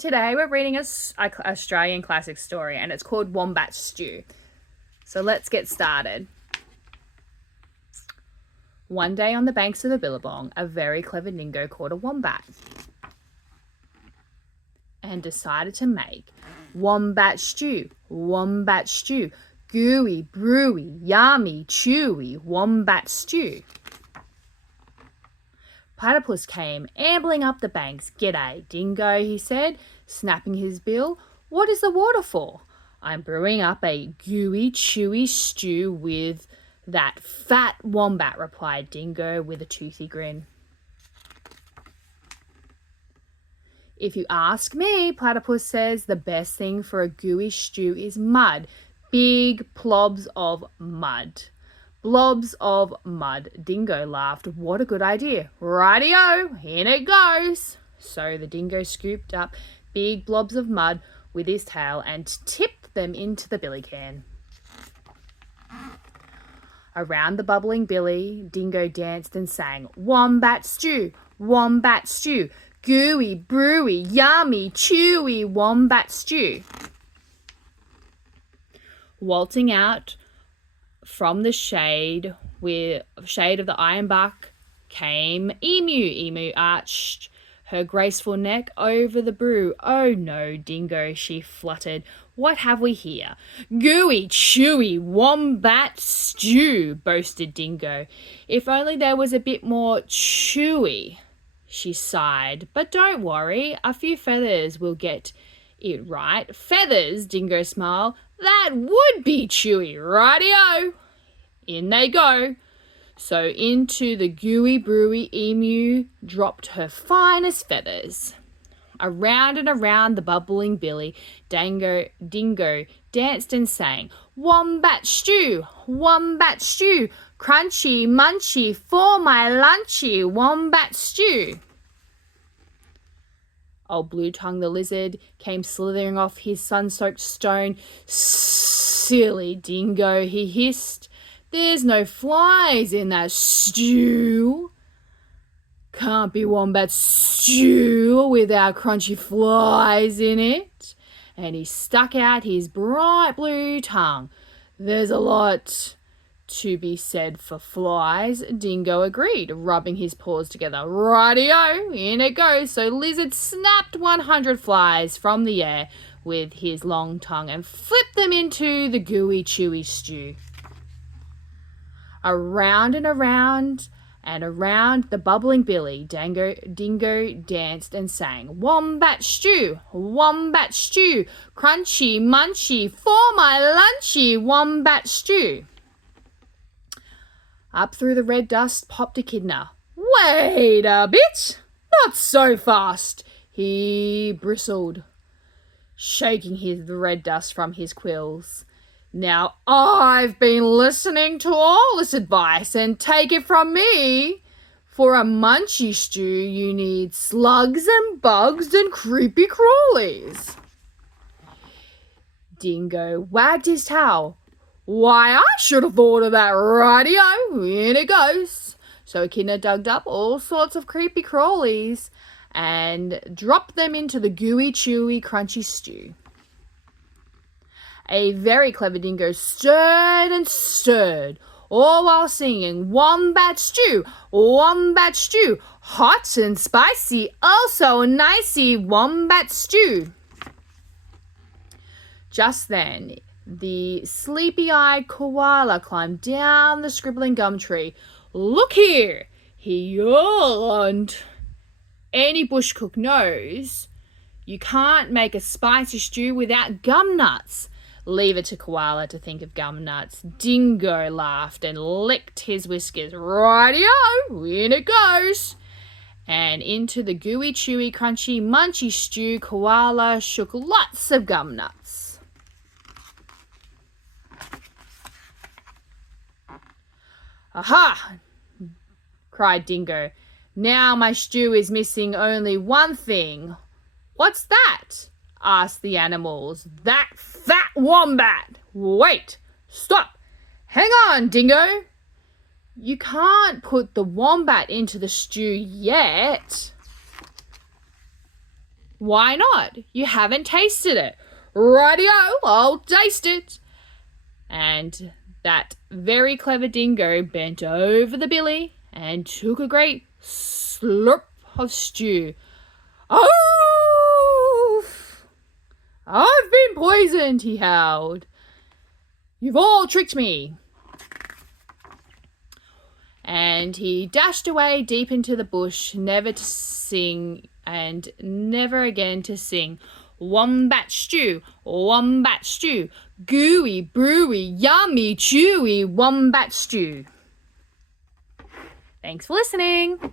Today we're reading a Australian classic story and it's called Wombat Stew. So let's get started. One day on the banks of the Billabong, a very clever dingo caught a wombat and decided to make wombat stew, gooey, brewy, yummy, chewy, wombat stew. Platypus came ambling up the banks. "G'day, dingo," he said, snapping his bill. "What is the water for?" "I'm brewing up a gooey, chewy stew with that fat wombat," replied Dingo with a toothy grin. "If you ask me," Platypus says, "the best thing for a gooey stew is mud. Big plobs of mud." "Blobs of mud," Dingo laughed. "What a good idea. Righty-o, in it goes." So the dingo scooped up big blobs of mud with his tail and tipped them into the billy can. Around the bubbling billy, Dingo danced and sang, wombat stew, gooey, brewy, yummy, chewy, wombat stew." Waltzing out from the shade of the ironbark came Emu. Emu arched her graceful neck over the brew. "Oh no, Dingo," she fluttered. "What have we here?" "Gooey, chewy, wombat stew," boasted Dingo. "If only there was a bit more chewy," she sighed. "But don't worry, a few feathers will get it right." "Feathers?" Dingo smiled. "That would be chewy. Righty-o." In they go. So into the gooey brewy Emu dropped her finest feathers. Around and around the bubbling billy, Dingo danced and sang, wombat stew, crunchy munchy for my lunchy, wombat stew." Old Blue Tongue the lizard came slithering off his sun-soaked stone. "Silly Dingo," he hissed. "There's no flies in that stew. Can't be wombat stew without crunchy flies in it." And he stuck out his bright blue tongue. "There's a lot to be said for flies," Dingo agreed, rubbing his paws together. "Righty-o, in it goes." So Lizard snapped 100 flies from the air with his long tongue and flipped them into the gooey, chewy stew. Around and around the bubbling billy, Dingo danced and sang, wombat stew, crunchy munchy for my lunchy, wombat stew." Up through the red dust popped Echidna. "Wait a bit, not so fast," he bristled, shaking the red dust from his quills. "Now I've been listening to all this advice, and take it from me, for a munchy stew you need slugs and bugs and creepy crawlies." Dingo wagged his tail. "Why, I should have thought of that. Righty-o, in it goes." So Echidna dug up all sorts of creepy crawlies and dropped them into the gooey, chewy, crunchy stew. A very clever dingo stirred and stirred, all while singing, wombat stew, hot and spicy, oh so nicey, wombat stew." Just then, the sleepy-eyed koala climbed down the scribbling gum tree. "Look here," he yawned. "Any bush cook knows you can't make a spicy stew without gum nuts." "Leave it to Koala to think of gum nuts." Dingo laughed and licked his whiskers. "Righty-o, in it goes." And into the gooey, chewy, crunchy, munchy stew, Koala shook lots of gum nuts. "Aha!" cried Dingo. "Now my stew is missing only one thing." "What's that?" asked the animals. "That fat wombat." "Wait, stop, hang on, Dingo. You can't put the wombat into the stew yet." Why not? You haven't tasted it. Rightio, I'll taste it. And that very clever dingo bent over the billy and took a great slurp of stew. Oh! I've been poisoned, he howled. You've all tricked me. And he dashed away deep into the bush, never to sing and never again to sing. Wombat stew, gooey, brewy, yummy, chewy, wombat stew. Thanks for listening.